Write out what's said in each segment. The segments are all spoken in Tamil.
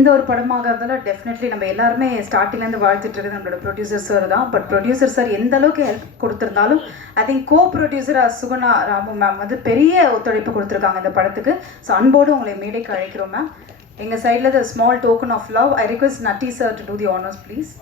இந்த ஒரு படமாக இருந்தாலும் டெஃபினெட்லி நம்ம எல்லாருமே ஸ்டார்டிங்லேருந்து வாழ்த்துட்டு இருக்கிறது நம்மளோட ப்ரொடியூசர் சார் தான். பட் ப்ரொடியூசர் சார் எந்த அளவுக்கு ஹெல்ப் கொடுத்துருந்தாலும் I think co producer Suguna Ramu ma'am வந்து பெரிய ஒத்துழைப்பு கொடுத்துருக்காங்க இந்த படத்துக்கு. ஸோ அன்போடு உங்களை மேடைக்கு அழைக்கிறோம் மேம். எங்கள் சைடில் the small token of love I request நட்டி sir to do the honours please.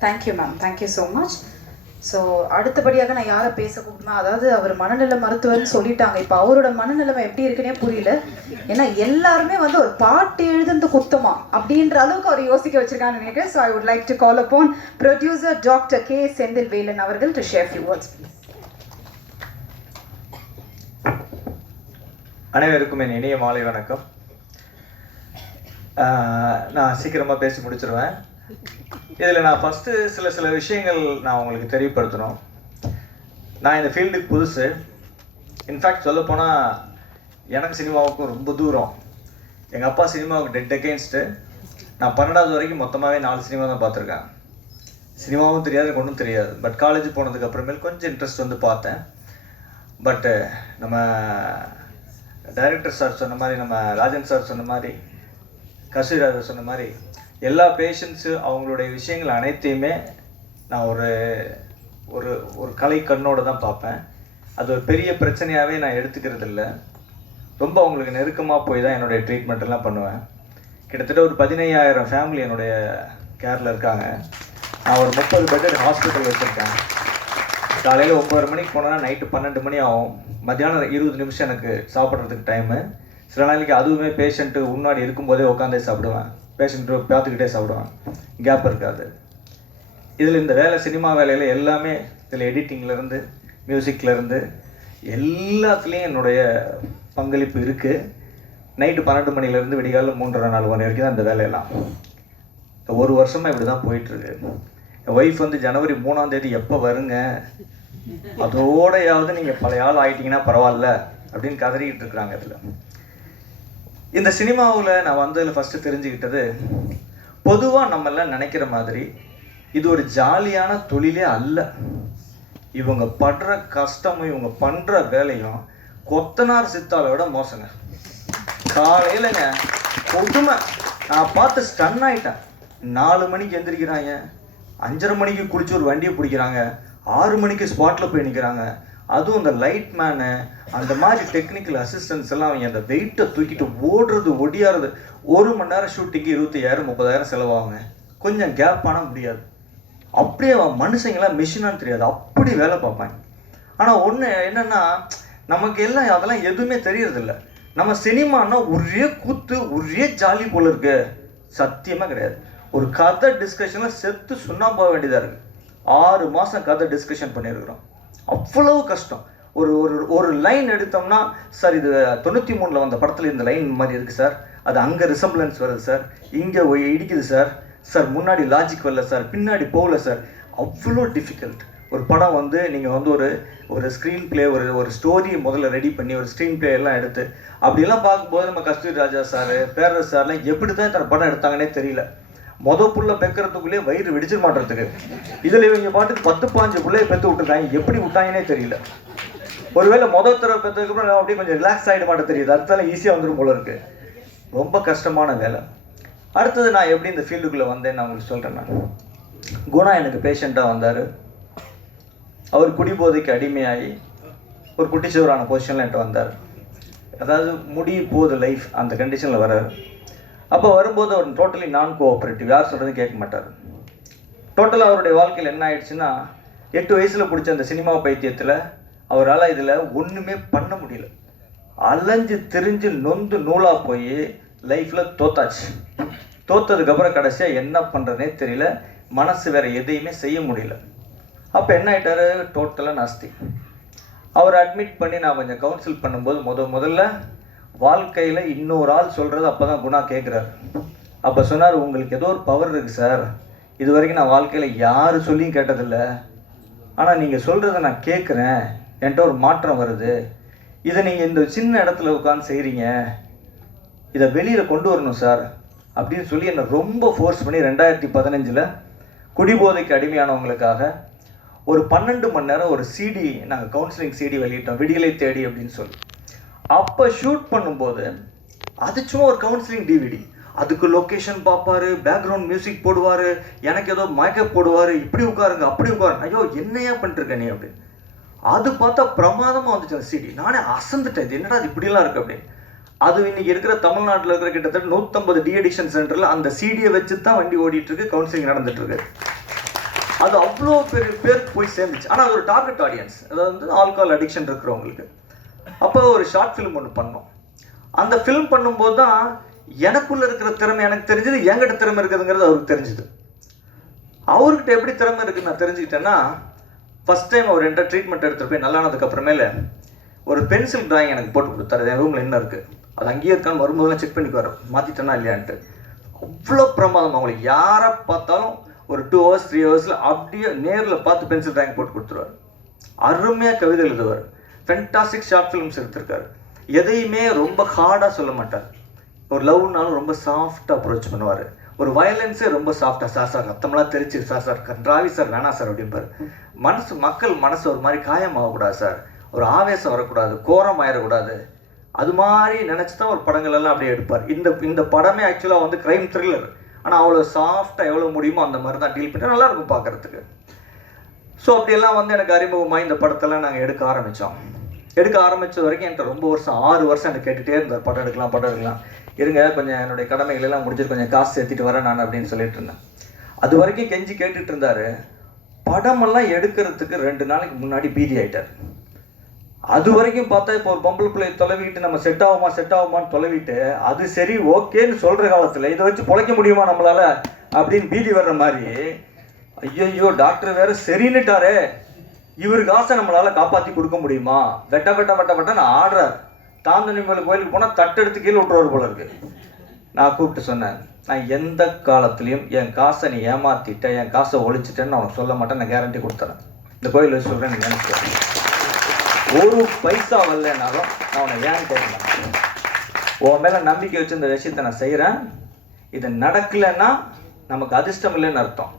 Thank you ma'am, thank you so much. So அடுத்தபடியாக நான் யாரை பேச கூப்பிடுமா, அதாவது அவர் மனநல மருத்துவர்னு சொல்லிட்டாங்க. இப்போ அவரோட மனநிலைமை எப்படி இருக்குன்னே புரியல. ஏன்னா எல்லாருமே வந்து ஒரு பாட்டு எழுதுந்து குத்தமா அப்படின்ற அளவுக்கு அவர் யோசிக்க வச்சிருக்கான்னு நினைக்கிறேன். So I would like to call upon producer doctor K Senthil Velan அவர்கள் டு ஷேர் ஃபியூ வேர்ட்ஸ். அனைவருக்கும் என் இனிய மாலை வணக்கம். நான் சீக்கிரமாக பேசி முடிச்சிருவேன். இதில் நான் ஃபஸ்ட்டு சில விஷயங்கள் நான் உங்களுக்கு தெரியப்படுத்தணும். நான் இந்த ஃபீல்டுக்கு புதுசு. இன்ஃபேக்ட் சொல்லப்போனால் எனக்கு சினிமாவுக்கும் ரொம்ப தூரம். எங்கள் அப்பா சினிமாவுக்கு டெட் அகெயின்ஸ்ட்டு. நான் 12வது வரைக்கும் மொத்தமாகவே 4 சினிமா தான் பார்த்துருக்கேன். சினிமாவும் தெரியாது, எனக்கு ஒன்றும் தெரியாது. பட் காலேஜ் போனதுக்கு அப்புறமேல் கொஞ்சம் இன்ட்ரெஸ்ட் வந்து பார்த்தேன். பட்டு நம்ம டைரக்டர் சார் சொன்ன மாதிரி, நம்ம ராஜன் சார் சொன்ன மாதிரி, கஸ்தூரிராஜா சொன்ன மாதிரி எல்லா பேஷண்ட்ஸு அவங்களுடைய விஷயங்கள் அனைத்தையுமே நான் ஒரு ஒரு ஒரு கலை கண்ணோடு தான் பார்ப்பேன். அது ஒரு பெரிய பிரச்சனையாகவே நான் எடுத்துக்கிறது இல்லை. ரொம்ப அவங்களுக்கு நெருக்கமாக போய் தான் என்னுடைய ட்ரீட்மெண்ட்டெல்லாம் பண்ணுவேன். கிட்டத்தட்ட ஒரு 15,000 ஃபேமிலி என்னுடைய கேரில் இருக்காங்க. நான் ஒரு 30 பெட்டட் ஹாஸ்பிட்டல் வச்சுருக்கேன். காலையில் 9 மணிக்கு போனேன்னா நைட்டு 12 மணி ஆகும். மத்தியானம் 20 நிமிஷம் எனக்கு சாப்பிட்றதுக்கு டைமு. சில நாளைக்கு அதுவுமே பேஷண்ட்டு முன்னாடி இருக்கும்போதே உட்காந்தே சாப்பிடுவேன். பேஷண்ட்டு பார்த்துக்கிட்டே சாப்பிடுவேன், கேப் இருக்காது. இதில் இந்த வேலை, சினிமா வேலையில் எல்லாமே, இதில் எடிட்டிங்லேருந்து மியூசிக்லேருந்து எல்லாத்துலேயும் என்னுடைய பங்களிப்பு இருக்குது. நைட்டு 12 மணிலேருந்து விடிகாலில் 3:30-4 மணி வரைக்கும் தான் இந்த வேலையெல்லாம். ஒரு வருஷமாக இப்படி தான் போயிட்டுருக்கு. என் ஒய்ஃப் வந்து ஜனவரி 3ஆம் தேதி எப்போ வருங்க, அதோடையாவது நீங்கள் பழைய ஆள் ஆகிட்டிங்கன்னா பரவாயில்ல அப்படின்னு கதறிக்கிட்டு இருக்கிறாங்க. இதில் இந்த சினிமாவில் நான் வந்ததில் ஃபஸ்ட்டு தெரிஞ்சுக்கிட்டது, பொதுவாக நம்மெல்லாம் நினைக்கிற மாதிரி இது ஒரு ஜாலியான தொழிலே அல்ல. இவங்க படுற கஷ்டமும் இவங்க பண்ணுற வேலையும் கொத்தனார் சித்தாலை விட மோசங்க. காலையிலங்க கொடுமை. நான் பார்த்து ஸ்டன் ஆகிட்டேன். 4 மணிக்கு எந்திரிக்கிறாங்க, 5:30 மணிக்கு குளிச்சு ஒரு வண்டியை பிடிக்கிறாங்க, 6 மணிக்கு ஸ்பாட்டில் போய் நிற்கிறாங்க. அதுவும் அந்த லைட் மேனு, அந்த மாதிரி டெக்னிக்கல் அசிஸ்டன்ஸ் எல்லாம் அவங்க அந்த வெயிட்டை தூக்கிட்டு ஓடுறது ஒடியாறது. 1 மணி நேரம் ஷூட்டிங்கு 25,000-30,000 செலவாகுங்க. கொஞ்சம் கேப் ஆனால் முடியாது. அப்படியே மனுஷங்களாம் மிஷினான்னு தெரியாது, அப்படி வேலை பார்ப்பாங்க. ஆனால் ஒன்று என்னென்னா, நமக்கு எல்லாம் அதெல்லாம் எதுவுமே தெரியறதில்ல. நம்ம சினிமானா ஒரே கூத்து, ஒரே ஜாலி போல் இருக்கு. சத்தியமாக கிடையாது. ஒரு கதை டிஸ்கஷனில் செத்து சுண்ணாம்பு போக வேண்டியதாக இருக்குது. 6 மாதம் கதை டிஸ்கஷன் பண்ணியிருக்கிறோம். அவ்வளவு கஷ்டம். ஒரு ஒரு ஒரு லைன் எடுத்தோம்னா, சார் இது 93ல் வந்த படத்தில் இந்த லைன் மாதிரி இருக்குது சார், அது அங்கே ரிசம்பிளன்ஸ் வருது சார், இங்கே இடிக்குது சார், சார் முன்னாடி லாஜிக் வரல சார், பின்னாடி போகல சார். அவ்வளோ டிஃபிகல்ட். ஒரு படம் வந்து நீங்கள் வந்து ஒரு ஸ்க்ரீன் பிளே, ஒரு ஸ்டோரி முதல்ல ரெடி பண்ணி ஒரு ஸ்க்ரீன் பிளே எல்லாம் எடுத்து அப்படிலாம் பார்க்கும்போது நம்ம கஸ்தூரிராஜா சார், பேரரசு சார்லாம் எப்படி தான் இத்தனை படம் எடுத்தாங்கன்னே தெரியல. புள்ள பெக்கிறதுக்குள்ளேயே வயிறு வெடிச்சிட மாட்டேறதுக்கு. இதில் இவங்க பாட்டுக்கு 10-15 பிள்ளையை பெற்று விட்டுருக்காங்க. எப்படி விட்டாங்கன்னே தெரியல. ஒருவேளை தடவை பெற்றதுக்கப்புறம் அப்படியே கொஞ்சம் ரிலாக்ஸ் ஆகிட மாட்டேன் தெரியுது. அடுத்தால ஈஸியாக வந்துடும் போல இருக்குது. ரொம்ப கஷ்டமான வேலை. அடுத்தது நான் எப்படி இந்த ஃபீல்டுக்குள்ளே வந்தேன்னு நான் உங்களுக்கு சொல்கிறேன். நான் குணா எனக்கு பேஷண்ட்டாக வந்தார். அவர் குடிபோதைக்கு அடிமையாகி ஒரு குட்டிச்சுவரான பொசிஷனில் என்கிட்ட வந்தார். அதாவது முடிய போகுது லைஃப், அந்த கண்டிஷனில் வர்றாரு. அப்போ வரும்போது அவர் டோட்டலி நான் கோஆப்ரேட்டிவ், யார் சொல்கிறதும் கேட்க மாட்டார். டோட்டலாக அவருடைய வாழ்க்கையில் என்ன ஆயிடுச்சுன்னா, 8 வயசில் பிடிச்ச அந்த சினிமா பைத்தியத்தில் அவரால் இதில் ஒன்றுமே பண்ண முடியல. அலைஞ்சு திரிஞ்சு நொந்து நூலாக போய் லைஃப்பில் தோத்தாச்சு. தோத்ததுக்கப்புறம் கடைசியாக என்ன பண்ணுறதுனே தெரியல. மனசு வேறு எதையுமே செய்ய முடியல. அப்போ என்ன ஆகிட்டார், டோட்டலாக நாஸ்தி. அவர் அட்மிட் பண்ணி நான் கொஞ்சம் கவுன்சில் பண்ணும்போது முதல்ல வாழ்க்கையில் இன்னொரு ஆள் சொல்கிறது அப்போ தான் குணா கேட்குறாரு. அப்போ சொன்னார், உங்களுக்கு ஏதோ ஒரு பவர் இருக்குது சார், இது வரைக்கும் நான் வாழ்க்கையில் யார் சொல்லியும் கேட்டதில்லை, ஆனால் நீங்கள் சொல்கிறத நான் கேட்குறேன், என்கிட்ட ஒரு மாற்றம் வருது. இதை நீங்கள் இந்த சின்ன இடத்துல உட்காந்து செய்கிறீங்க, இதை வெளியில் கொண்டு வரணும் சார் அப்படின்னு சொல்லி என்னை ரொம்ப ஃபோர்ஸ் பண்ணி 2015 குடிபோதைக்கு அடிமையானவங்களுக்காக ஒரு 12 மணி நேரம் ஒரு சிடி நாங்கள் கவுன்சிலிங் சிடி வெளியிட்டோம், விடியலை தேடி அப்படின்னு சொல்லி. அப்போ ஷூட் பண்ணும்போது அது சும்மா ஒரு கவுன்சிலிங் டிவிடி, அதுக்கு லொக்கேஷன் பார்ப்பாரு, பேக்ரவுண்ட் மியூசிக் போடுவார், எனக்கு ஏதோ மேக்கப் போடுவார், இப்படி உட்காருங்க அப்படி உட்காருங்க, ஐயோ என்னையா பண்ணிருக்க நீ அப்படின்னு. அது பார்த்தா பிரமாதமாக வந்துச்சு அந்த சிடி. நானே அசந்துட்டேன், இது என்னடா அது இப்படிலாம் இருக்குது அப்படின்னு. அது இன்னைக்கு இருக்கிற தமிழ்நாட்டில் இருக்கிற கிட்டத்தட்ட 150 டிஅடிக்ஷன் சென்டரில் அந்த சிடியை வச்சு தான் வண்டி ஓடிட்டு இருக்கு, கவுன்சிலிங் நடந்துட்டு இருக்கு. அது அவ்வளோ பெரிய பேருக்கு போய் சேர்ந்துச்சு. ஆனால் அது ஒரு டார்கெட் ஆடியன்ஸ், அதாவது வந்து ஆல்கஹால் அடிக்ஷன் இருக்கிறவங்களுக்கு. அப்போ ஒரு ஷார்ட் ஃபிலிம் ஒன்று பண்ணோம். அந்த ஃபிலிம் பண்ணும்போது தான் எனக்குள்ளே இருக்கிற திறமை எனக்கு தெரிஞ்சது, என்கிட்ட திறமை இருக்குதுங்கிறது அவருக்கு தெரிஞ்சுது. அவர்கிட்ட எப்படி திறமை இருக்குன்னு நான் தெரிஞ்சுக்கிட்டேன்னா, ஃபஸ்ட் டைம் அவர் என்கிட்ட ட்ரீட்மெண்ட் எடுத்துகிட்டு போய் நல்லானதுக்கு அப்புறமேல ஒரு பென்சில் டிராயிங் எனக்கு போட்டு கொடுத்தாரு. என் ரூமில் என்ன இருக்குது, அது அங்கேயே இருக்கான்னு வரும்போதெல்லாம் செக் பண்ணிக்குவார், மாற்றிட்டேன்னா இல்லையான்ட்டு. அவ்வளோ பிரமாதம். அவங்களை யாரை பார்த்தாலும் ஒரு 2 hours 3 hours அப்படியே நேரில் பார்த்து பென்சில் டிராயிங் போட்டு கொடுத்துருவார். அருமையாக கவிதை எழுதுவார். ஃபென்டாஸ்டிக் ஷார்ட் ஃபிலிம்ஸ் எடுத்திருக்காரு. எதையுமே ரொம்ப ஹார்டாக சொல்ல மாட்டார். ஒரு லவ்னாலும் ரொம்ப சாஃப்டாக அப்ரோச் பண்ணுவார். ஒரு வயலன்ஸே ரொம்ப சாஃப்டாக, சார் ரத்தமெல்லாம் தெரிச்சு, சார் கன்றாவி சார் வேணாம் சார் அப்படிம்பார். மக்கள் மனசு ஒரு மாதிரி காயமாகக்கூடாது சார், ஒரு ஆவேசம் வரக்கூடாது, கோரம் ஆயிடக்கூடாது, அது மாதிரி நினச்சி தான் ஒரு படங்கள் எல்லாம் அப்படியே எடுப்பார். இந்த படமே ஆக்சுவலாக வந்து க்ரைம் த்ரில்லர், ஆனால் அவ்வளோ சாஃப்டாக எவ்வளோ முடியுமோ அந்த மாதிரி தான் டீல் பண்ணி நல்லாயிருக்கும் பார்க்குறதுக்கு. ஸோ அப்படியெல்லாம் வந்து எனக்கு அறிமுகமாக இந்த படத்தெல்லாம் நாங்கள் எடுக்க ஆரம்பித்தது வரைக்கும் என்கிட்ட ரொம்ப வருஷம் 6 வருஷம் எனக்கு கேட்டுகிட்டே இருந்தார், படம் எடுக்கலாம் இருங்க, கொஞ்சம் என்னுடைய கடமைகள் எல்லாம் முடிஞ்சிட்டு கொஞ்சம் காசு சேர்த்துட்டு வரேன் நான் அப்படின்னு சொல்லிட்டு இருந்தேன். அது வரைக்கும் கெஞ்சி கேட்டுட்டு இருந்தார். படமெல்லாம் எடுக்கிறதுக்கு 2 நாளைக்கு முன்னாடி பீதி ஆகிட்டார். அது வரைக்கும் பார்த்தா இப்போ ஒரு பொம்பளை பிள்ளை தொலைவிட்டு நம்ம செட் ஆகுமான்னு தொலைவிட்டு அது சரி ஓகேன்னு சொல்கிற காலத்தில் இதை வச்சு பொழைக்க முடியுமா நம்மளால் அப்படின்னு பீதி வர்ற மாதிரி, ஐயோ டாக்டர் வேறு சரின்னுட்டாரே, இவருக்கு ஆசை நம்மளால் காப்பாற்றி கொடுக்க முடியுமா, வெட்ட நான் ஆடுறார். தாந்தனிமலை கோயிலுக்கு போனால் தட்டெடுத்து கீழே விட்டுருவார் போல இருக்கு. நான் கூப்பிட்டு சொன்னேன், நான் எந்த காலத்துலேயும் என் காசை நீ ஏமாற்றிட்ட, என் காசை ஒழிச்சிட்டேன்னு அவன் சொல்ல மாட்டேன், நான் கேரண்டி கொடுத்துறேன். இந்த கோயில் வச்சு சொல்கிறேன், நீ நினைக்கிறேன் ஒரு பைசா வரலனாலும் நான் அவனை ஏன்னு கேட்க, உன் மேலே நம்பிக்கை வச்சு இந்த விஷயத்தை நான் செய்கிறேன். இது நடக்கலைன்னா நமக்கு அதிர்ஷ்டம் இல்லைன்னு அர்த்தம்.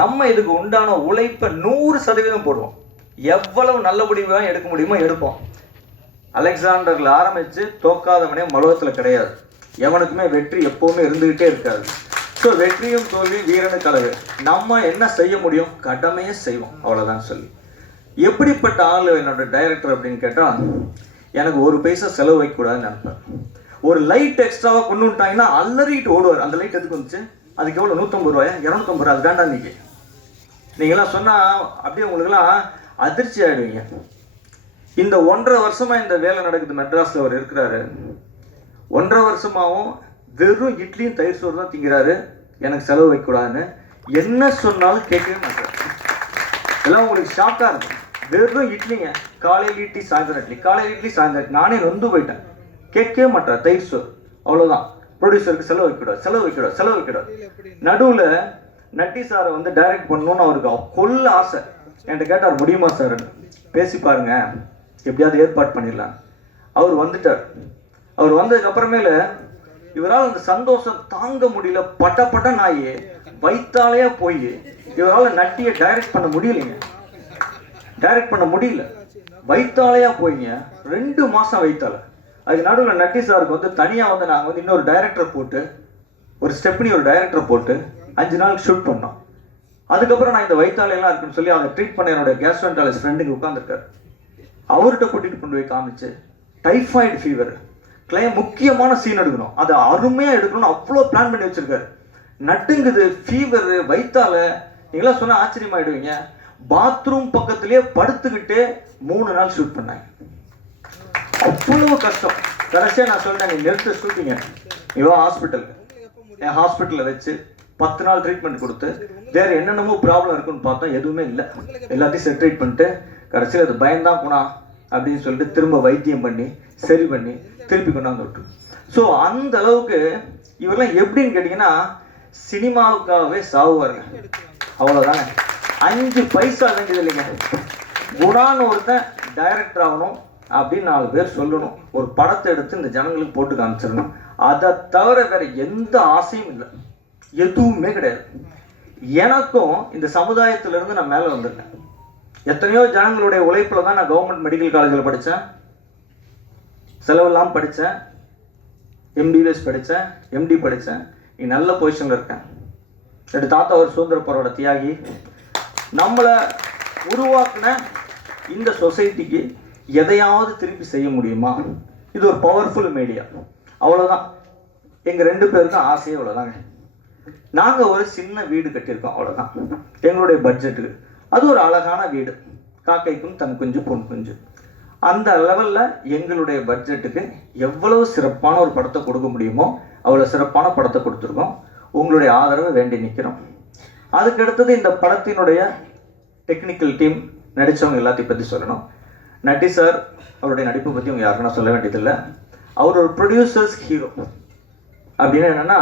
நம்ம இதுக்கு உண்டான உழைப்பை 100% போடுவோம். எவ்வளவு நல்லபடியாக எடுக்க முடியுமோ எடுப்போம். அலெக்சாண்டரில் ஆரம்பித்து தோக்காதவனே மலோகத்தில் கிடையாது. எவனுக்குமே வெற்றி எப்போவுமே இருந்துக்கிட்டே இருக்காது. ஸோ வெற்றியும் தோல்வி வீரனுக்கு அழகு. நம்ம என்ன செய்ய முடியும், கடமையே செய்வோம், அவ்வளோதான் சொல்லி. எப்படிப்பட்ட ஆள் என்னோட டைரக்டர் அப்படின்னு கேட்டால், எனக்கு ஒரு பைசா செலவு வைக்கக்கூடாதுன்னு நினைப்பேன். ஒரு லைட் எக்ஸ்ட்ராவாக கொண்டு வந்துட்டாங்கன்னா அல்லறிட்டு ஓடுவார். அந்த லைட் எதுக்கு வந்துச்சு, அதுக்கு எவ்வளோ 150 ரூபாயா 250 ரூபா, அது வேண்டாம். நீங்களாம் சொன்னால் அப்படியே உங்களுக்குலாம் அதிர்ச்சி ஆகிடுவீங்க. இந்த 1.5 வருஷமாக இந்த வேலை நடக்குது மெட்ராஸில். அவர் இருக்கிறாரு 1.5 வருஷமாகவும் வெறும் இட்லியும் தயிர் சோறு தான் திங்கிறாரு. எனக்கு செலவு வைக்கக்கூடாதுன்னு என்ன சொன்னாலும் கேட்கவே மாட்டார். எல்லாம் உங்களுக்கு ஷாக்காக இருக்கும். வெறும் இட்லிங்க, காலையில் இட்லி சாயந்தரம் இட்லி, காலையில் இட்லி சாயந்தரம். நானே நொந்து போயிட்டேன். கேட்கவே மாட்டார். தயிர் சோறு அவ்வளோதான். ப்ரொடியூசருக்கு செலவு வைக்கூடாது. நடுவில் நட்டி சாரை வந்து டைரக்ட் பண்ணணும்னு அவருக்கு கொல்ல ஆசை. என்கிட்ட கேட்டார், முடியுமா சார், பேசி பாருங்க, எப்படியாவது ஏற்பாடு பண்ணிடலாம். அவர் வந்துட்டார். அவர் வந்ததுக்கு அப்புறமேல இவரால் அந்த சந்தோஷம் தாங்க முடியல. பட்ட நாயே வைத்தாலேயே போய் இவரால் நட்டியை டைரக்ட் பண்ண முடியல. வைத்தாலையா போயிங்க 2 மாதம் வைத்தால. அதுக்கு நடுவில் நட்டி சாருக்கு வந்து தனியாக வந்து நாங்கள் வந்து இன்னொரு டைரக்டர் போட்டு, ஒரு ஸ்டெப்னி ஒரு டைரக்டர் போட்டு 5 நாளுக்கு ஷூட் பண்ணோம். அதுக்கப்புறம் நான் இந்த வைத்தாலையெல்லாம் இருக்குன்னு சொல்லி அதை ட்ரீட் பண்ண என்னோட கேஸ்ட்ரோன்டாலஜிஸ்ட் ஃப்ரெண்டுக்கு உட்காந்துருக்காரு. அவர்கிட்ட கூட்டிகிட்டு கொண்டு போய் காமிச்சு, டைஃபாய்டு ஃபீவர் முக்கியமான சீன் எடுக்கணும், அதை அருமையாக எடுக்கணும்னு அவ்வளோ பிளான் பண்ணி வச்சிருக்காரு. நட்டுங்குது, ஃபீவர், வைத்தால. நீங்களாம் சொன்னால் ஆச்சரியமாயிடுவீங்க. பாத்ரூம் பக்கத்திலேயே படுத்துக்கிட்டு 3 நாள் ஷூட் பண்ணாங்க. அவ்வளவு கஷ்டம். கடைசியாக நான் சொல்லிட்டேன், நீ நிறுத்த ஷூட்டிங்க, இவன் ஹாஸ்பிட்டலில் வச்சு 10 நாள் ட்ரீட்மெண்ட் கொடுத்து வேறு என்னென்னமோ ப்ராப்ளம் இருக்குன்னு பார்த்தோம், எதுவுமே இல்லை. எல்லாத்தையும் செட்ரேட் பண்ணிட்டு கடைசியில் அது பயந்தான் போனா அப்படின்னு சொல்லிட்டு திரும்ப வைத்தியம் பண்ணி சரி பண்ணி திருப்பி கொண்டாந்து விட்டு. ஸோ அந்த அளவுக்கு இவரெல்லாம் எப்படின்னு கேட்டிங்கன்னா சினிமாவுக்காகவே சாவுவாருங்க. அவ்வளோதாங்க. 5 பைசா வேண்டியது இல்லைங்க. குணான்னு ஒருத்தன் டைரக்டர் ஆகணும் அப்படின்னு 4 பேர் சொல்லணும். ஒரு படத்தை எடுத்து இந்த ஜனங்களுக்கு போட்டு காமிச்சிடணும். அதை தவிர வேற எந்த ஆசையும் இல்லை, எதுவுமே கிடையாது. எனக்கும் இந்த சமுதாயத்திலிருந்து நான் மேலே வந்திருக்கேன். எத்தனையோ ஜனங்களுடைய உழைப்பில் தான் நான் கவர்மெண்ட் மெடிக்கல் காலேஜில் படித்தேன், செலவெல்லாம் படித்தேன், எம்பிபிஎஸ் படித்தேன், எம்டி படித்தேன். நீ நல்ல பொசிஷனில் இருக்கேன். என்னுடைய தாத்தா ஒரு சுதந்திர போராட்ட தியாகி. நம்மளை உருவாக்குன இந்த சொசைட்டிக்கு எதையாவது திருப்பி செய்ய முடியுமா? இது ஒரு பவர்ஃபுல் மீடியா, அவ்வளோதான். எங்கள் 2 பேருக்கும் ஆசையே அவ்வளோதாங்க. நாங்கள் ஒரு சின்ன வீடு கட்டியிருக்கோம், அவ்வளோதான் எங்களுடைய பட்ஜெட்டுக்கு. அது ஒரு அழகான வீடு, காக்கைக்கும் தன் குஞ்சு பொன் குஞ்சு. அந்த லெவலில் எங்களுடைய பட்ஜெட்டுக்கு எவ்வளவு சிறப்பான ஒரு படத்தை கொடுக்க முடியுமோ அவ்வளோ சிறப்பான படத்தை கொடுத்துருக்கோம். உங்களுடைய ஆதரவை வேண்டி நிற்கிறோம். அதுக்கடுத்தது இந்த படத்தினுடைய டெக்னிக்கல் டீம், நடித்தவங்க எல்லாத்தையும் பற்றி சொல்லணும். நட்டி சார் அவருடைய நடிப்பை பற்றி அவங்க யாருன்னா சொல்ல வேண்டியதில்லை. அவர் ஒரு ப்ரொடியூசர்ஸ் ஹீரோ. அப்படின்னு என்னென்னா,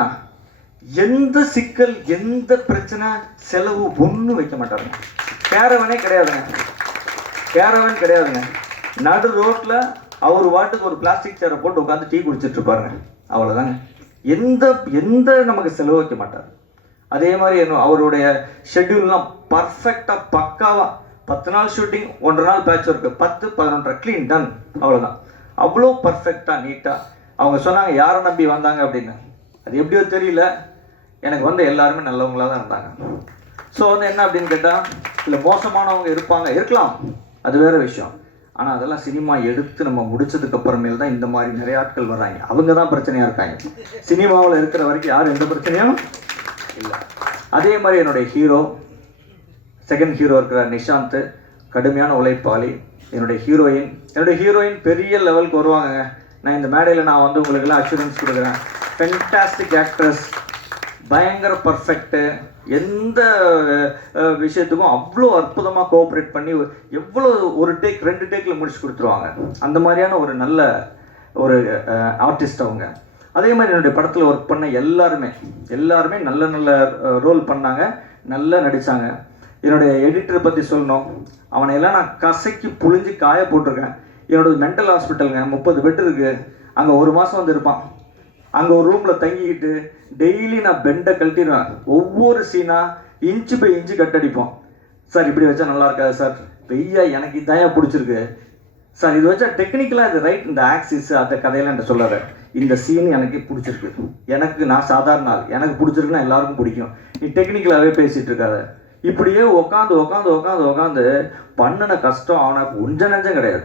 எந்த சிக்கல், எந்த பிரச்சனை, செலவு ஒன்றும் வைக்க மாட்டாருங்க. கேரவனே கிடையாதுங்க, கேரவன் கிடையாதுங்க. நடு ரோட்டில் அவர் வாட்டுக்கு ஒரு பிளாஸ்டிக் சேரை போட்டு உட்காந்து டீ குடிச்சிட்டு இருப்பாருங்க, அவ்வளோதாங்க. எந்த நமக்கு செலவு வைக்க மாட்டார். அதே மாதிரி என்ன அவருடைய ஷெட்யூல்லாம் பர்ஃபெக்டாக பக்காவாக 10 நாள் ஷூட்டிங், 1.5 நாள் பேட்ச் ஒர்க்கு, 10-11 க்ளீன் டன், அவ்வளோதான். அவ்வளோ பர்ஃபெக்டாக நீட்டாக. அவங்க சொன்னாங்க யாரை நம்பி வந்தாங்க அப்படின்னு. அது எப்படியோ தெரியல, எனக்கு வந்து எல்லாருமே நல்லவங்களாக தான் இருந்தாங்க. ஸோ வந்து என்ன அப்படின்னு கேட்டால், இல்லை மோசமானவங்க இருக்கலாம், அது வேறு விஷயம். ஆனால் அதெல்லாம் சினிமா எடுத்து நம்ம முடிச்சதுக்கு அப்புறமேல் தான் இந்த மாதிரி நிறைய ஆட்கள் வர்றாங்க. அவங்க தான் பிரச்சனையாக இருக்காங்க. சினிமாவில் இருக்கிற வரைக்கும் யாரும் எந்த பிரச்சனையும் இல்லை. அதே மாதிரி என்னுடைய ஹீரோ, செகண்ட் ஹீரோ இருக்கிற நிஷாந்த், கடுமையான உழைப்பாளி. என்னுடைய ஹீரோயின் பெரிய லெவலுக்கு வருவாங்க. நான் இந்த மேடையில் நான் வந்து உங்களுக்கெல்லாம் அஷூரன்ஸ் கொடுக்குறேன். ஃபென்டாஸ்டிக் ஆக்ட்ரஸ், பயங்கர பர்ஃபெக்டு. எந்த விஷயத்துக்கும் அவ்வளோ அற்புதமாக கோஆப்ரேட் பண்ணி எவ்வளோ ஒரு டேக் 2 டேக்கில் முடிச்சு கொடுத்துருவாங்க. அந்த மாதிரியான ஒரு நல்ல ஒரு ஆர்டிஸ்ட் அவங்க. அதே மாதிரி என்னுடைய படத்தில் ஒர்க் பண்ண எல்லாருமே நல்ல ரோல் பண்ணாங்க, நல்லா நடித்தாங்க. என்னுடைய எடிட்டரை பற்றி சொல்லணும். அவனையெல்லாம் நான் கசக்கி புழிஞ்சு காய போட்டிருக்கேன். என்னோடய மென்டல் ஹாஸ்பிட்டலுங்க, 30 பெட் இருக்குது. அங்கே 1 மாதம் வந்து இருப்பான். அங்கே ஒரு ரூமில் தங்கிக்கிட்டு டெய்லி நான் பெண்டை கழட்டிடுவேன். ஒவ்வொரு சீனாக இன்ச்சு பை இன்ச்சு கட்டடிப்போம். சார் இப்படி வச்சா நல்லா இருக்காது சார், வெய்யா எனக்கு இதான் பிடிச்சிருக்கு சார், இது வச்சா டெக்னிக்கலாக இது ரைட், இந்த ஆக்சிஸ் அந்த கதையெல்லாம் என்கிட்ட சொல்லாத, இந்த சீன் எனக்கு பிடிச்சிருக்கு, நான் சாதாரண ஆள், எனக்கு பிடிச்சிருக்குன்னா எல்லாருக்கும் பிடிக்கும், நீ டெக்னிக்கலாகவே பேசிகிட்டு இருக்காத. இப்படியே உட்காந்து பண்ணின கஷ்டம் அவனுக்கு கொஞ்சம் நஞ்சம் கிடையாது.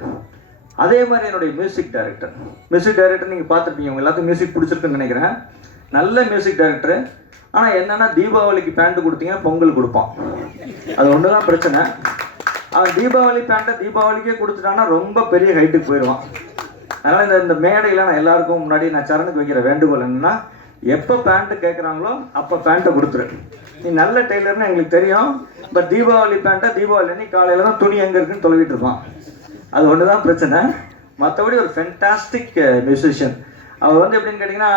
அதே மாதிரி என்னுடைய மியூசிக் டைரக்டர் நீங்கள் பார்த்துருப்பீங்க, உங்க எல்லாத்துக்கும் மியூசிக் பிடிச்சிருக்குன்னு நினைக்கிறேன். நல்ல மியூசிக் டைரக்டரு. ஆனால் என்னென்னா, தீபாவளிக்கு பேண்ட்டு கொடுத்தீங்கன்னா பொங்கல் கொடுப்பான், அது ஒன்று தான் பிரச்சனை. அவன் தீபாவளி பேண்ட்டை தீபாவளிக்கே கொடுத்துட்டான்னா ரொம்ப பெரிய ஹைட்டுக்கு போயிடுவான். அதனால் இந்த மேடையில் நான் எல்லாருக்கும் முன்னாடி நான் சரணுக்கு வைக்கிற வேண்டுகோள் என்னென்னா, எப்போ பேண்ட்டு கேட்குறாங்களோ அப்போ பேண்ட்டை கொடுத்துரு. நீ நல்ல டெய்லர்னு எங்களுக்கு தெரியும், பட் தீபாவளி பேண்ட்டை தீபாவளி அன்னைக்கு காலையில் தான் துணி எங்கே இருக்குன்னு தொலைவிட்டு இருப்பான். அது ஒன்று தான் பிரச்சனை. மற்றபடி ஒரு ஃபென்டாஸ்டிக் மியூசிஷியன். அவர் வந்து எப்படின்னு கேட்டிங்கன்னா,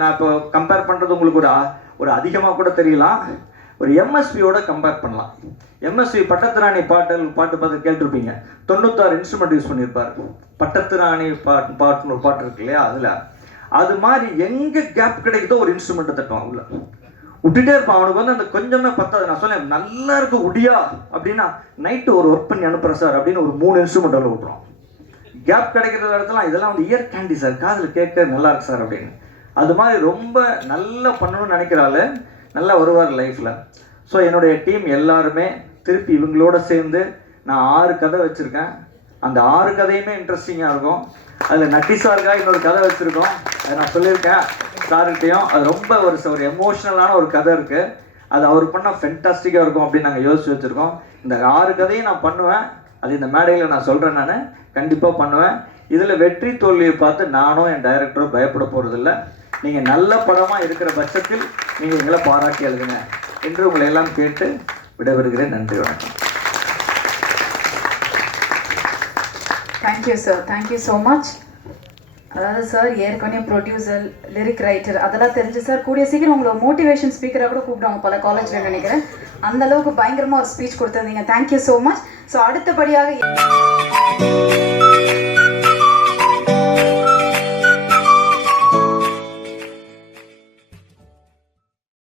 நான் இப்போ கம்பேர் பண்ணுறது உங்களுக்கு ஒரு அதிகமாக கூட தெரியலாம். ஒரு எம்எஸ்பியோட கம்பேர் பண்ணலாம். எம்எஸ்வி பட்டத்திராணி பாட்டு பார்த்து கேட்டிருப்பீங்க. 96 இன்ஸ்ட்ருமெண்ட் யூஸ் பண்ணியிருப்பார். பட்டத்திராணி பாட்டுன்னு ஒரு பாட்டு இருக்கு இல்லையா, அதில் அது மாதிரி எங்கே கேப் கிடைக்குதோ ஒரு இன்ஸ்ட்ருமெண்ட்டை தட்டுவான், உள்ள விட்டுட்டே இருப்பான். அவனுக்கு வந்து அந்த கொஞ்சமே பத்தாது. நான் சொன்னேன் நல்லா இருக்கு உடியா அப்படின்னா, நைட்டு ஒரு ஒர்க் பண்ணி அனுப்புகிறேன் சார் அப்படின்னு ஒரு 3 இன்ஸ்ட்ருமெண்ட் அவ்வளோ விட்டுருவோம். கேப் கிடைக்கிற இடத்துல இதெல்லாம் வந்து இயர் கேண்டி சார், காதில் கேட்க நல்லா இருக்கு சார் அப்படின்னு. அது மாதிரி ரொம்ப நல்லா பண்ணணும்னு நினைக்கிறாள், நல்லா வருவார் லைஃப்பில். ஸோ என்னுடைய டீம் எல்லாருமே திருப்பி இவங்களோட சேர்ந்து நான் 6 கதை வச்சுருக்கேன். அந்த 6 கதையுமே இன்ட்ரெஸ்டிங்காக இருக்கும். அதில் நட்டி சாருக்காக இன்னொரு கதை வச்சுருக்கோம், அதை நான் சொல்லியிருக்கேன் சார்கிட்டையும். அது ரொம்ப ஒரு எமோஷ்னலான ஒரு கதை இருக்குது. அது அவர் பண்ணால் ஃபென்டாஸ்டிக்காக இருக்கும் அப்படின்னு நாங்கள் யோசிச்சு வச்சுருக்கோம். இந்த 6 கதையும் நான் பண்ணுவேன். அது இந்த மேடையில் நான் சொல்கிறேன், நான் கண்டிப்பாக பண்ணுவேன். இதில் வெற்றி தோல்வியை பார்த்து நானோ என் டைரக்டரோ பயப்பட போகிறதில்ல. நீங்கள் நல்ல படமாக இருக்கிற பட்சத்தில் நீங்கள் எங்களை பாராட்டி எழுதுங்க என்று உங்களை எல்லாம் கேட்டு விடைபெறுகிறேன். நன்றி, வணக்கம். Thank you sir, thank you so much. அதாவது சார் ஏற்கனவே ப்ரொடியூசர், லிரிக் ரைட்டர் அதெல்லாம் தெரிஞ்சு சார் கூடிய சீக்கிரம் உங்களை மோட்டிவேஷன் ஸ்பீக்கராக கூட கூப்பிடுவாங்க பல காலேஜில் நினைக்கிறேன். அந்த அளவுக்கு பயங்கரமாக ஒரு ஸ்பீச் கொடுத்துருந்தீங்க. Thank you so much. ஸோ அடுத்தபடியாக